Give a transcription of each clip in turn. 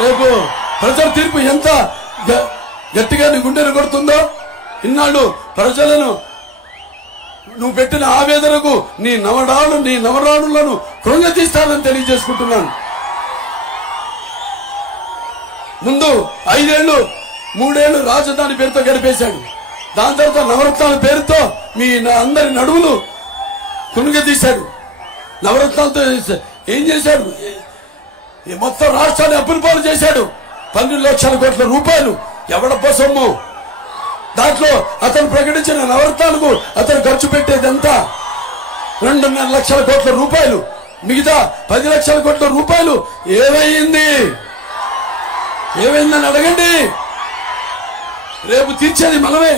రేపు ప్రజల తీర్పు ఎంత గట్టిగా నీ గుండెను కొడుతుందో, ఇన్నాళ్ళు ప్రజలను నువ్వు పెట్టిన ఆవేదనకు నీ నవరాణులను కృంగతీస్తానని తెలియజేసుకుంటున్నాను. ముందు 5 ఏళ్లు 3 ఏళ్లు రాజధాని పేరుతో గడిపేశాడు. దాని తర్వాత నవరత్నాల పేరుతో మీ అందరి నడువులు కృంగతీశాడు. నవరత్నాలతో ఏం చేశాడు? మొత్తం రాష్ట్రాన్ని అప్పుల పాలు చేశాడు. 12 లక్షల కోట్ల రూపాయలు ఎవడప్ప సొమ్ము. దాంట్లో అతను ప్రకటించిన నవరత్నాలకు అతను ఖర్చు పెట్టేదంతా 2.5 లక్షల కోట్ల రూపాయలు. మిగతా 10 లక్షల కోట్ల రూపాయలు ఏమైందని అడగండి. రేపు తీర్చేది మనమే.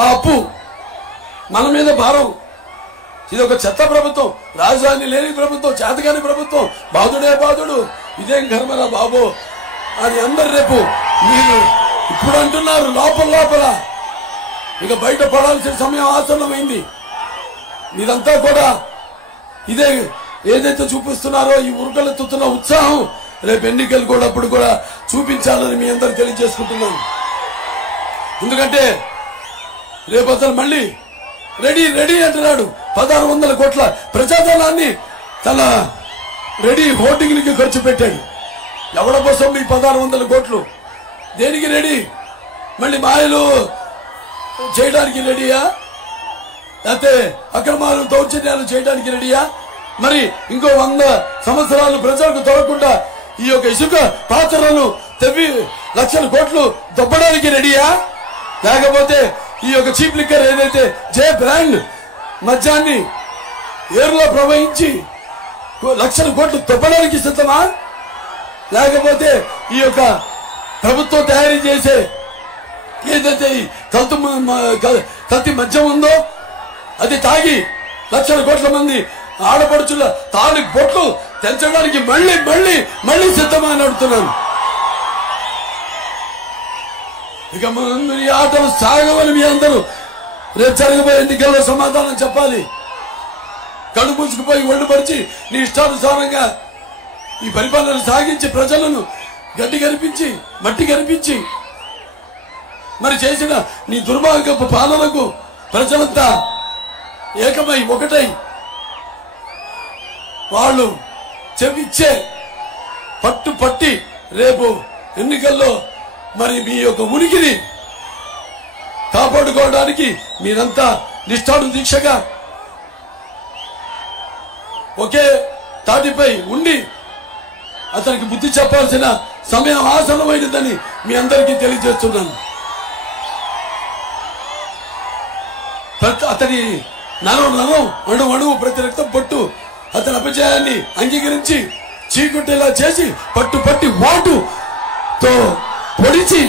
ఆ అప్పు మన మీద భారం. ఇది ఒక చెత్త ప్రభుత్వం, రాజధాని లేని ప్రభుత్వం, చేతగాని ప్రభుత్వం, బాధుడే బాధుడు, ఇదేం కర్మరా బాబు అని అందరు రేపు మీరు ఇప్పుడు అంటున్నారు. లోపల ఇక బయట పడాల్సిన సమయం ఆసన్నమైంది. మీరంతా కూడా ఇదే ఏదైతే చూపిస్తున్నారో ఈ ఉరకలెత్తుతున్న ఉత్సాహం రేపు ఎన్నికలు కూడా అప్పుడు కూడా చూపించాలని మీ అందరు తెలియజేసుకుంటున్నాను. ఎందుకంటే రేపు అతను మళ్ళీ రెడీ అంటున్నాడు. 1600 కోట్ల ప్రజాధనాన్ని తన రెడీ హోర్డింగ్లకి ఖర్చు పెట్టాడు. ఎవడ కోసం ఈ 1600 కోట్లు? దేనికి రెడీ? మళ్ళీ మాయలు చేయడానికి రెడీయా? లేకపోతే అక్రమాలు దౌర్జన్యాలు చేయడానికి రెడీయా? మరి ఇంకో 100 సంవత్సరాలు ప్రజలకు దొరకకుండా ఈ యొక్క ఇసుక పాత్రలను తెవ్వి లక్షల కోట్లు దొబ్బడానికి రెడీయా? లేకపోతే ఈ యొక్క చీప్ లిక్కర్ ఏదైతే జే బ్రాండ్ మద్యాన్ని ఏరులో ప్రవహించి లక్షల కోట్లు దొబ్బడానికి సిద్ధమా? లేకపోతే ఈ యొక్క ప్రభుత్వం తయారీ చేసే ఏదైతే కల్తీ మద్యం ఉందో అది తాగి లక్షల కోట్ల మంది ఆడపడుచుల తాళి బొట్లు తెంచడానికి మళ్ళీ సిద్ధమా అని అడుగుతున్నాను. ఇక ముందు ఈ ఆటలు సాగవని మీ అందరూ రేపు జరగబోయే ఎన్నికల్లో సమాధానం చెప్పాలి. కళ్ళు మూసుకుపోయి ఒళ్ళు పరిచి నీ ఇష్టానుసారంగా ఈ పరిపాలన సాగించి ప్రజలను గడ్డి కనిపించి మట్టి కనిపించి మరి చేసిన నీ దుర్మార్గపు పాలనకు ప్రజలంతా ఏకమై ఒకటై వాళ్ళు చెవిచ్చే పట్టి రేపు ఎన్నికల్లో మరి మీ యొక్క ఉనికిని కాపాడుకోవడానికి మీరంతా నిష్ఠాను దీక్షగా ఒకే తాటిపై ఉండి అతనికి బుద్ధి చెప్పాల్సిన సమయం ఆసన్నమైనదని మీ అందరికీ తెలియజేస్తున్నాను. అతని నరం అణువు ప్రతి రక్తం పట్టు అతని అపజయాన్ని అంగీకరించి చీకుట్టేలా చేసి పట్టి వాటుతో పొడిచి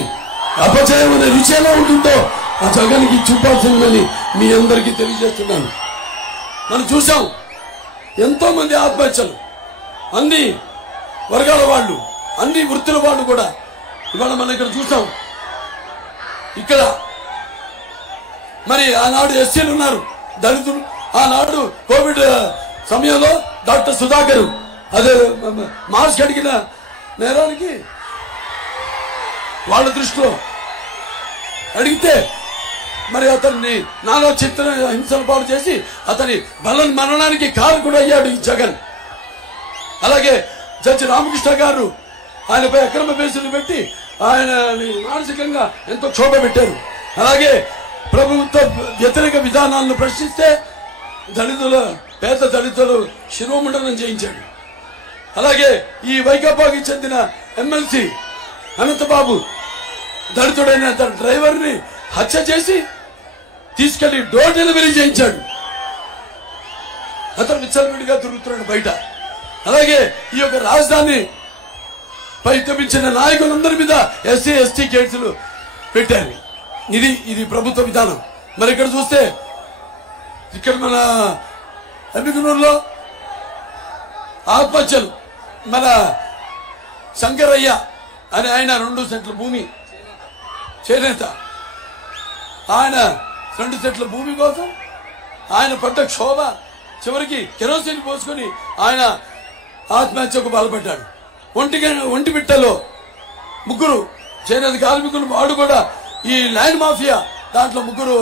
అపజయం అనే రుచి ఎలా ఉంటుందో ఆ జగన్కి చూపాల్సిందని మీ అందరికీ తెలియజేస్తున్నాను. మనం చూసాం ఎంతో మంది ఆత్మహత్యలు, అన్ని వర్గాల వాళ్ళు, అన్ని వృత్తుల వాళ్ళు కూడా ఇవాళ మనం ఇక్కడ చూసాం. ఇక్కడ మరి ఆనాడు ఎస్సీలు ఉన్నారు, దళితులు. ఆనాడు కోవిడ్ సమయంలో డాక్టర్ సుధాకర్ అదే మాస్క్ అడిగిన నేరానికి వాళ్ళ దృష్టిలో అడిగితే మరి అతన్ని నానా చిత్ర హింసలు పాటు చేసి అతని మరణానికి కారకుడు అయ్యాడు ఈ జగన్. అలాగే జడ్జి రామకృష్ణ గారు ఆయనపై అక్రమ కేసులు పెట్టి ఆయన మానసికంగా ఎంతో క్షోభ పెట్టారు. అలాగే ప్రభుత్వ వ్యతిరేక విధానాలను ప్రశ్నిస్తే పేద దళితులు శిరోముండనం చేయించాడు. అలాగే ఈ వైకాపాకి చెందిన ఎమ్మెల్సీ అనంతబాబు దళితుడైన తన డ్రైవర్ని హత్య చేసి తీసుకెళ్లి డోర్ డెలివరీ చేయించాడు. అతను విచ్చలవిడిగా తిరుగుతున్నాడు బయట. అలాగే ఈ యొక్క రాజధాని పై తెప్పించిన నాయకులందరి మీద ఎస్సీ ఎస్టీ కేసులు పెట్టారు. ఇది ప్రభుత్వ విధానం. మరి ఇక్కడ చూస్తే ఇక్కడ మన ఎమ్మికనూరులో ఆత్మహత్యలు. మన శంకరయ్య అని ఆయన 2 సెంట్ల భూమి చేనేత, ఆయన 2 సెంట్ల భూమి కోసం ఆయన పడ్డ క్షోభ చివరికి కెరోసిన్ పోసుకొని ఆయన ఆత్మహత్యకు పాల్పడ్డాడు. ఒంటిమిట్టలో ముగ్గురు చేనేత కార్మికులు, వాడు కూడా ఈ ల్యాండ్ మాఫియా దాంట్లో ముగ్గురు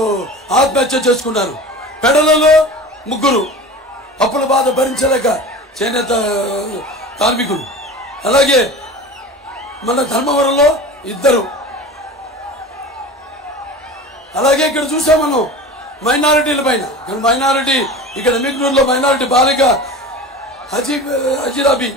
ఆత్మహత్య చేసుకున్నారు. పెడలలో ముగ్గురు అప్పుల బాధ భరించలేక చేనేత కార్మికులు. అలాగే మన ధర్మవరంలో ఇద్దరు. అలాగే ఇక్కడ చూసాం మనం మైనారిటీల పైన. మైనారిటీ ఇక్కడ మిగ్నూరులో మైనారిటీ బాలిక హజీరాబీ